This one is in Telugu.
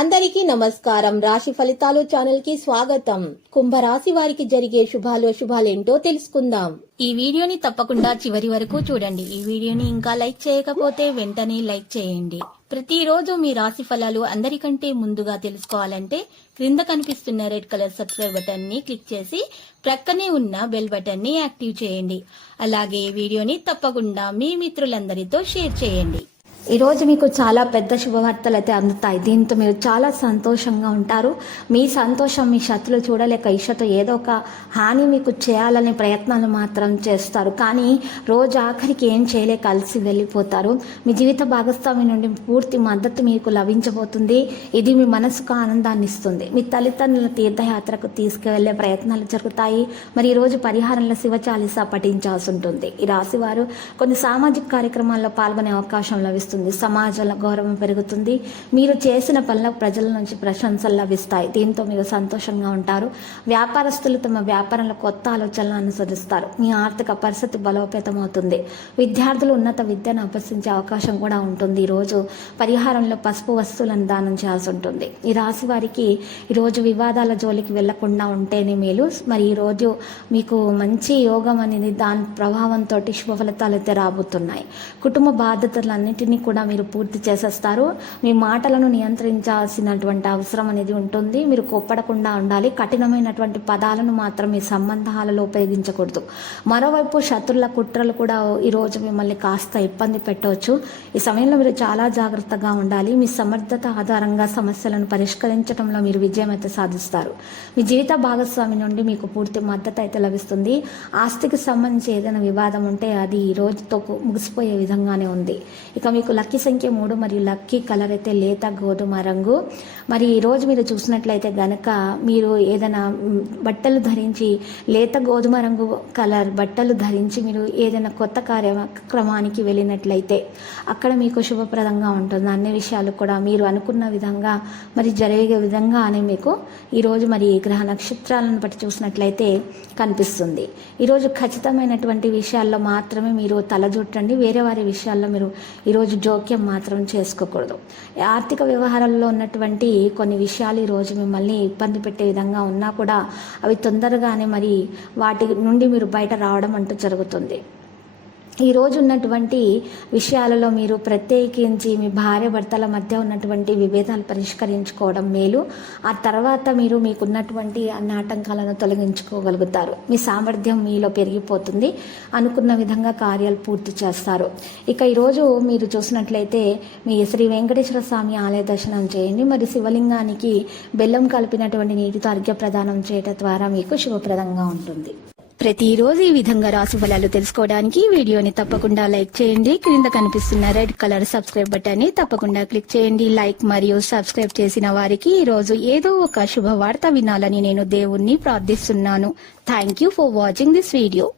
అందరికీ నమస్కారం. రాశి ఫలితాలు ఛానల్ కి స్వాగతం. కుంభరాశి వారికి జరిగే శుభాలేంటో తెలుసుకుందాం. ఈ వీడియోని తప్పకుండా చివరి వరకు చూడండి. ఈ వీడియోని ఇంకా లైక్ చేయకపోతే వెంటనే లైక్ చేయండి. ప్రతిరోజు మీ రాశి ఫలాలు అందరికంటే ముందుగా తెలుసుకోవాలంటే క్రింద కనిపిస్తున్న రెడ్ కలర్ సబ్స్క్రైబ్ బటన్ ని క్లిక్ చేసి ప్రక్కనే ఉన్న బెల్ బటన్ ని యాక్టివ్ చేయండి. అలాగే ఈ వీడియోని తప్పకుండా మీ మిత్రులందరితో షేర్ చేయండి. ఈ రోజు మీకు చాలా పెద్ద శుభవార్తలు అయితే అందుతాయి. దీంతో మీరు చాలా సంతోషంగా ఉంటారు. మీ సంతోషం మీ శత్రులు చూడలేక ఈషతో ఏదో ఒక హాని మీకు చేయాలనే ప్రయత్నాలు మాత్రం చేస్తారు. కానీ రోజు ఆఖరికి ఏం చేయలేక కలిసి వెళ్ళిపోతారు. మీ జీవిత భాగస్వామి నుండి పూర్తి మద్దతు మీకు లభించబోతుంది. ఇది మీ మనసుకు ఆనందాన్ని ఇస్తుంది. మీ తల్లిదండ్రుల తీర్థయాత్రకు తీసుకువెళ్లే ప్రయత్నాలు జరుగుతాయి. మరి ఈరోజు పరిహారంలో శివ చాలీసా పఠించాల్సి ఉంటుంది. ఈ రాశి వారు కొన్ని సామాజిక కార్యక్రమాల్లో పాల్గొనే అవకాశం లభిస్తుంది. సమాజంలో గౌరవం పెరుగుతుంది. మీరు చేసిన పనులకు ప్రజల నుంచి ప్రశంసలు లభిస్తాయి. దీంతో మీరు సంతోషంగా ఉంటారు. వ్యాపారస్తులు తమ వ్యాపారంలో కొత్త ఆలోచనలు అనుసరిస్తారు. మీ ఆర్థిక పరిస్థితి బలోపేతం అవుతుంది. విద్యార్థులు ఉన్నత విద్యను అభ్యసించే అవకాశం కూడా ఉంటుంది. ఈరోజు పరిహారంలో పసుపు వస్తువులను దానం చేయాల్సి ఉంటుంది. ఈ రాశి వారికి ఈరోజు వివాదాల జోలికి వెళ్లకుండా ఉంటేనే మేలు. మరి ఈరోజు మీకు మంచి యోగం అనేది దాని ప్రభావంతో శుభ ఫలితాలు అయితే రాబోతున్నాయి. కుటుంబ బాధ్యతలన్నింటినీ కూడా మీరు పూర్తి చేసేస్తారు. మీ మాటలను నియంత్రించాల్సినటువంటి అవసరం అనేది ఉంటుంది. మీరు కోప్పడకుండా ఉండాలి. కఠినమైనటువంటి పదాలను మాత్రం మీ సంబంధాలలో ఉపయోగించకూడదు. మరోవైపు శత్రుల కుట్రలు కూడా ఈరోజు మిమ్మల్ని కాస్త ఇబ్బంది పెట్టవచ్చు. ఈ సమయంలో మీరు చాలా జాగ్రత్తగా ఉండాలి. మీ సమర్థత ఆధారంగా సమస్యలను పరిష్కరించడంలో మీరు విజయం అయితే సాధిస్తారు. మీ జీవిత భాగస్వామి నుండి మీకు పూర్తి మద్దతు అయితే లభిస్తుంది. ఆస్తికి సంబంధించి ఏదైనా వివాదం ఉంటే అది ఈ రోజుతో ముగిసిపోయే విధంగానే ఉంది. ఇక మీకు లక్కీ సంఖ్య 3 మరియు లక్కీ కలర్ అయితే లేత గోధుమ రంగు. మరి ఈరోజు మీరు చూసినట్లయితే గనక మీరు ఏదైనా బట్టలు ధరించి లేత గోధుమ రంగు కలర్ బట్టలు ధరించి మీరు ఏదైనా కొత్త కార్యక్రమానికి వెళ్ళినట్లయితే అక్కడ మీకు శుభప్రదంగా ఉంటుంది. అన్ని విషయాలు కూడా మీరు అనుకున్న విధంగా మరి జరిగే విధంగానే మీకు ఈరోజు మరి గ్రహ నక్షత్రాలను బట్టి చూసినట్లయితే కనిపిస్తుంది. ఈరోజు ఖచ్చితమైనటువంటి విషయాల్లో మాత్రమే మీరు తలజుట్టండి. వేరే వారి విషయాల్లో మీరు ఈరోజు జోక్యం మాత్రం చేసుకోకూడదు. ఆర్థిక వ్యవహారాల్లో ఉన్నటువంటి కొన్ని విషయాలు ఈరోజు మిమ్మల్ని ఇబ్బంది పెట్టే విధంగా ఉన్నా కూడా అవి తొందరగానే మరి వాటి నుండి మీరు బయట రావడం అంటూ జరుగుతుంది. ఈరోజు ఉన్నటువంటి విషయాలలో మీరు ప్రత్యేకించి మీ భార్య భర్తల మధ్య ఉన్నటువంటి విభేదాలు పరిష్కరించుకోవడం మేలు. ఆ తర్వాత మీరు మీకున్నటువంటి అన్ని ఆటంకాలను తొలగించుకోగలుగుతారు. మీ సామర్థ్యం మీలో పెరిగిపోతుంది. అనుకున్న విధంగా కార్యాలు పూర్తి చేస్తారు. ఇక ఈరోజు మీరు చూసినట్లయితే మీ శ్రీ వెంకటేశ్వర స్వామి ఆలయ దర్శనం చేయండి. మరి శివలింగానికి బెల్లం కలిపినటువంటి నీటితో అర్ఘ్య ప్రదానం చేయడం ద్వారా మీకు శుభప్రదంగా ఉంటుంది. ప్రతిరోజు ఈ విధంగా రాశి ఫలాలు తెలుసుకోవడానికి వీడియోని తప్పకుండా లైక్ చేయండి. క్రింద కనిపిస్తున్న రెడ్ కలర్ సబ్స్క్రైబ్ బటన్ ని తప్పకుండా క్లిక్ చేయండి. లైక్ మరియు సబ్స్క్రైబ్ చేసిన వారికి ఈ రోజు ఏదో ఒక శుభవార్త వినాలని నేను దేవుణ్ణి ప్రార్థిస్తున్నాను. Thank you for watching this video.